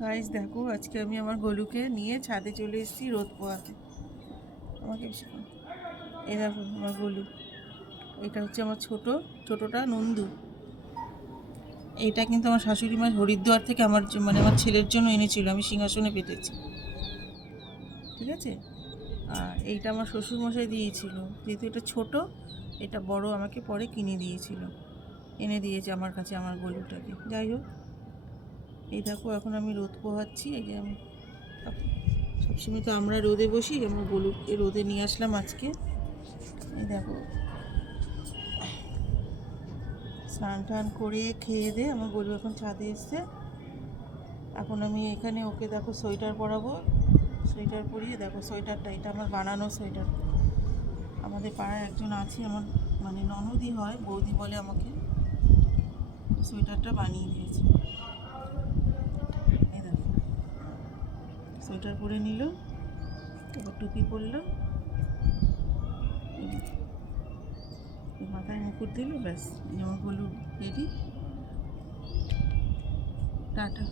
Guys দেখো, আজকে আমি আমার গলুকে নিয়ে ছাদে চলে এসেছি রোদ পোহাতে। আমাকে বেশিক্ষণ এই দেখো আমার গলু, এটা হচ্ছে আমার ছোটটা নন্দু। এইটা কিন্তু আমার শাশুড়ি মা হরিদ্বার থেকে আমার আমার ছেলের জন্য এনেছিল, আমি সিংহাসনে পেতেছি, ঠিক আছে। আর এইটা আমার শ্বশুরমশাই দিয়েছিল, যেহেতু এটা ছোট, এটা বড় আমাকে পরে এনে দিয়েছে আমার কাছে আমার গলুটাকে। যাই হোক, এই দেখো এখন আমি রোদ পোহাচ্ছি। এই যে আমি সবসময় তো আমরা রোদে বসি, আমরা গলুকে রোদে নিয়ে আসলাম আজকে। এই দেখো, স্নান টান করে খেয়ে দিয়ে আমার গলু এখন ছাদে এসছে। এখন আমি এখানে ওকে দেখো সোয়েটার পরাবো। সোয়েটার পরিয়ে দেখো, সোয়েটারটা এটা আমার বানানো সোয়েটার। আমাদের পাড়ায় একজন আছে, আমার ননদই হয়, বৌদি বলে আমাকে, সোয়েটারটা বানিয়ে দিয়েছে। এই দেখো, সোয়েটার পরে নিল, এবার টুপি পরলো, মাথায় মুকুট দিল, ব্যাস আমার গলু রেডি। টাটা।